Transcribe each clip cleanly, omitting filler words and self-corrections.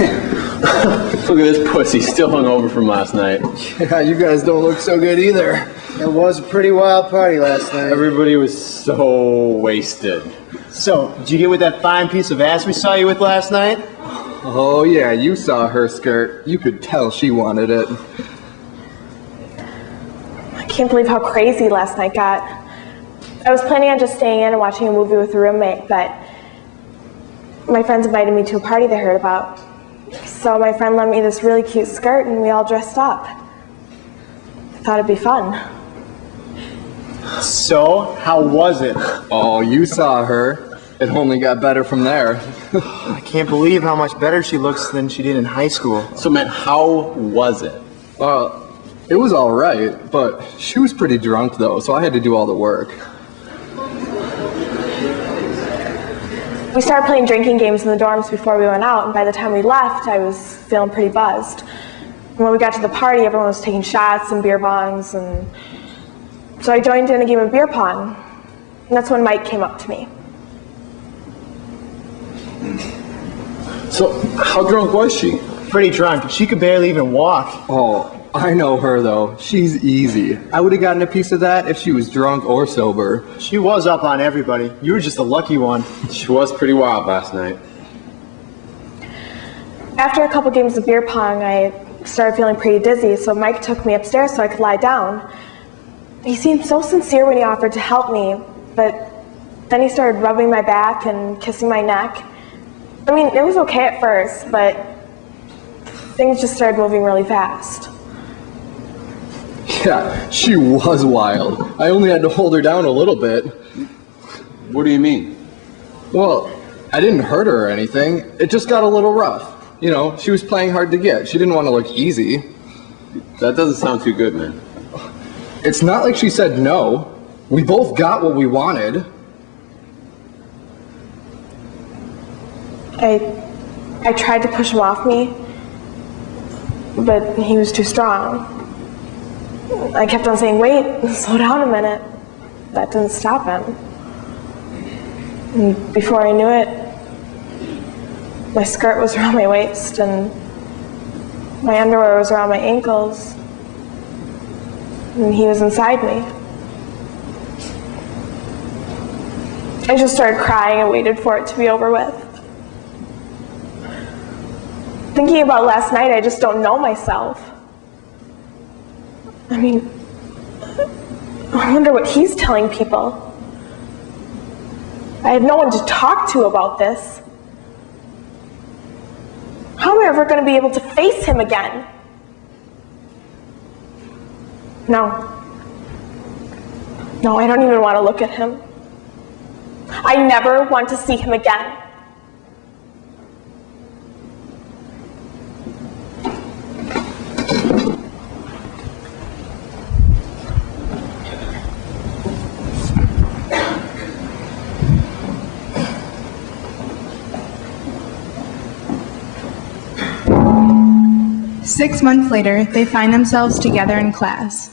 Look at this pussy, still hungover from last night. Yeah, you guys don't look so good either. It was a pretty wild party last night. Everybody was so wasted. So, did you get with that fine piece of ass we saw you with last night? Oh yeah, you saw her skirt. You could tell she wanted it. I can't believe how crazy last night got. I was planning on just staying in and watching a movie with a roommate, but my friends invited me to a party they heard about. So my friend lent me this really cute skirt and we all dressed up. I thought it'd be fun. So, how was it? Oh, you saw her. It only got better from there. I can't believe how much better she looks than she did in high school. So, man, how was it? Well, it was all right, but she was pretty drunk, though, so I had to do all the work. We started playing drinking games in the dorms before we went out, and by the time we left, I was feeling pretty buzzed. And when we got to the party, everyone was taking shots and beer bongs, and so I joined in a game of beer pong. And that's when Mike came up to me. So, how drunk was she? Pretty drunk. She could barely even walk. Oh, I know her, though. She's easy. I would have gotten a piece of that if she was drunk or sober. She was up on everybody. You were just the lucky one. She was pretty wild last night. After a couple games of beer pong, I started feeling pretty dizzy, so Mike took me upstairs so I could lie down. He seemed so sincere when he offered to help me, but then he started rubbing my back and kissing my neck. I mean, it was okay at first, but things just started moving really fast. Yeah, she was wild. I only had to hold her down a little bit. What do you mean? Well, I didn't hurt her or anything. It just got a little rough. You know, she was playing hard to get. She didn't want to look easy. That doesn't sound too good, man. It's not like she said no. We both got what we wanted. I tried to push him off me, but he was too strong. I kept on saying, wait, slow down a minute. That didn't stop him. And before I knew it, my skirt was around my waist and my underwear was around my ankles, and he was inside me. I just started crying and waited for it to be over with. Thinking about last night, I just don't know myself. I mean, I wonder what he's telling people. I had no one to talk to about this. How am I ever going to be able to face him again? No, I don't even want to look at him. I never want to see him again. Six months later, they find themselves together in class.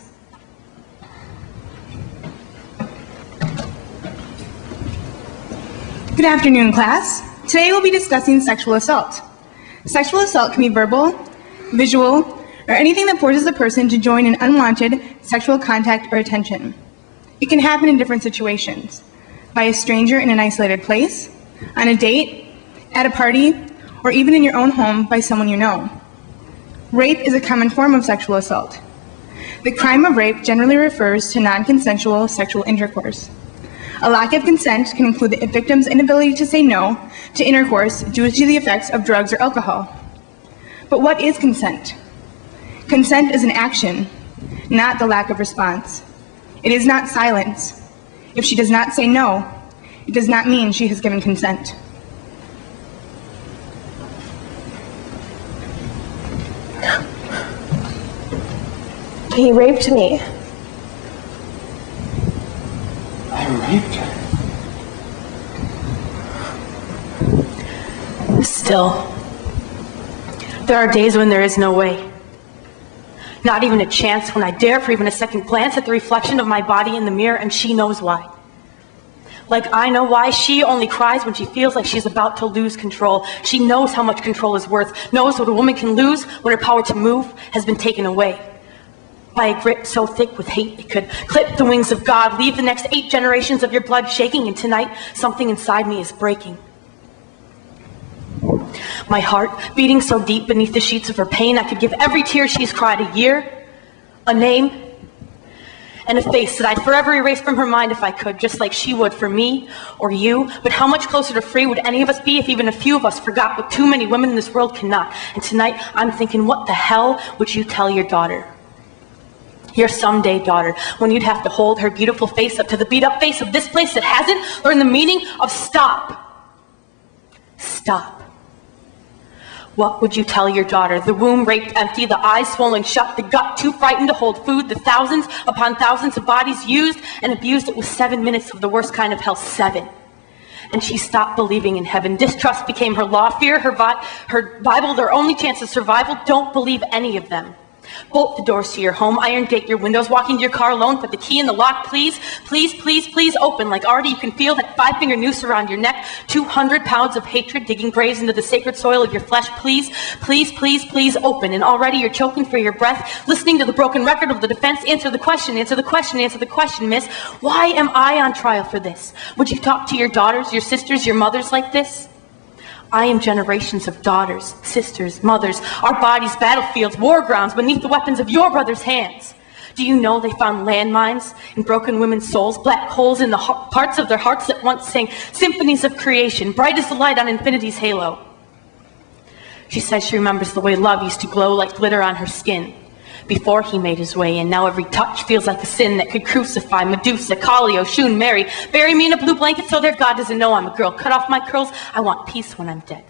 Good afternoon, class. Today we'll be discussing sexual assault. Sexual assault can be verbal, visual, or anything that forces a person to join in unwanted sexual contact or attention. It can happen in different situations: by a stranger in an isolated place, on a date, at a party, or even in your own home by someone you know. Rape is a common form of sexual assault. The crime of rape generally refers to non-consensual sexual intercourse. A lack of consent can include the victim's inability to say no to intercourse due to the effects of drugs or alcohol. But what is consent? Consent is an action, not the lack of response. It is not silence. If she does not say no, it does not mean she has given consent. He raped me. I raped her. Still, there are days when there is no way. Not even a chance when I dare for even a second glance at the reflection of my body in the mirror, and she knows why. Like I know why she only cries when she feels like she's about to lose control. She knows how much control is worth, knows what a woman can lose when her power to move has been taken away. By a grip so thick with hate it could clip the wings of God, leave the next 8 generations of your blood shaking, and tonight something inside me is breaking. My heart beating so deep beneath the sheets of her pain, I could give every tear she's cried a year, a name, and a face that I'd forever erase from her mind if I could, just like she would for me or you. But how much closer to free would any of us be if even a few of us forgot what too many women in this world cannot? And tonight I'm thinking, what the hell would you tell your daughter? Your someday daughter, when you'd have to hold her beautiful face up to the beat up face of this place that hasn't learned the meaning of stop. Stop. What would you tell your daughter? The womb raped empty, the eyes swollen shut, the gut too frightened to hold food, the thousands upon thousands of bodies used and abused. It was 7 minutes of the worst kind of hell, 7. And she stopped believing in heaven. Distrust became her law, fear, her Bible, their only chance of survival. Don't believe any of them. Bolt the doors to your home, iron gate your windows, walk into your car alone, put the key in the lock, please, please, please, please open. Like already you can feel that 5-finger noose around your neck, 200 pounds of hatred digging graves into the sacred soil of your flesh. Please, please, please, please open. And already you're choking for your breath, listening to the broken record of the defense. Answer the question, answer the question, answer the question, miss. Why am I on trial for this? Would you talk to your daughters, your sisters, your mothers like this? I am generations of daughters, sisters, mothers, our bodies, battlefields, war grounds beneath the weapons of your brother's hands. Do you know they found landmines in broken women's souls, black holes in the parts of their hearts that once sang symphonies of creation, bright as the light on infinity's halo? She says she remembers the way love used to glow like glitter on her skin before he made his way in. Now every touch feels like a sin that could crucify Medusa, Kali, Oshun, Mary. Bury me in a blue blanket so their God doesn't know I'm a girl. Cut off my curls. I want peace when I'm dead.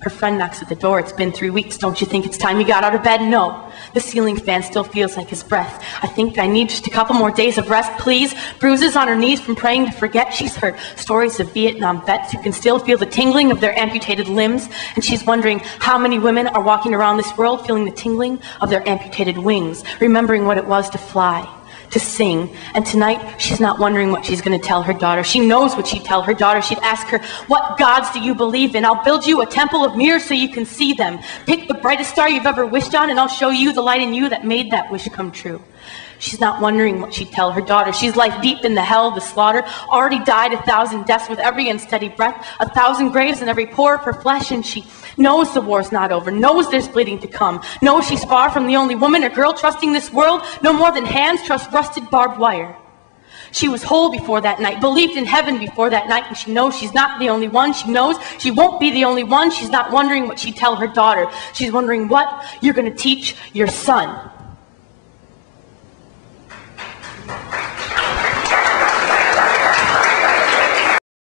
Her friend knocks at the door. It's been 3 weeks. Don't you think it's time you got out of bed? No. The ceiling fan still feels like his breath. I think I need just a couple more days of rest, please. Bruises on her knees from praying to forget. She's heard stories of Vietnam vets who can still feel the tingling of their amputated limbs. And she's wondering how many women are walking around this world feeling the tingling of their amputated wings, remembering what it was to fly, to sing. And tonight, she's not wondering what she's going to tell her daughter. She knows what she'd tell her daughter. She'd ask her, what gods do you believe in? I'll build you a temple of mirrors so you can see them. Pick the brightest star you've ever wished on, and I'll show you the light in you that made that wish come true. She's not wondering what she'd tell her daughter. She's life deep in the hell of the slaughter, already died 1,000 deaths with every unsteady breath, 1,000 graves in every pore of her flesh, and she knows the war's not over, knows there's bleeding to come, knows she's far from the only woman or girl trusting this world, no more than hands trust rusted barbed wire. She was whole before that night, believed in heaven before that night, and she knows she's not the only one. She knows she won't be the only one. She's not wondering what she'd tell her daughter. She's wondering what you're going to teach your son.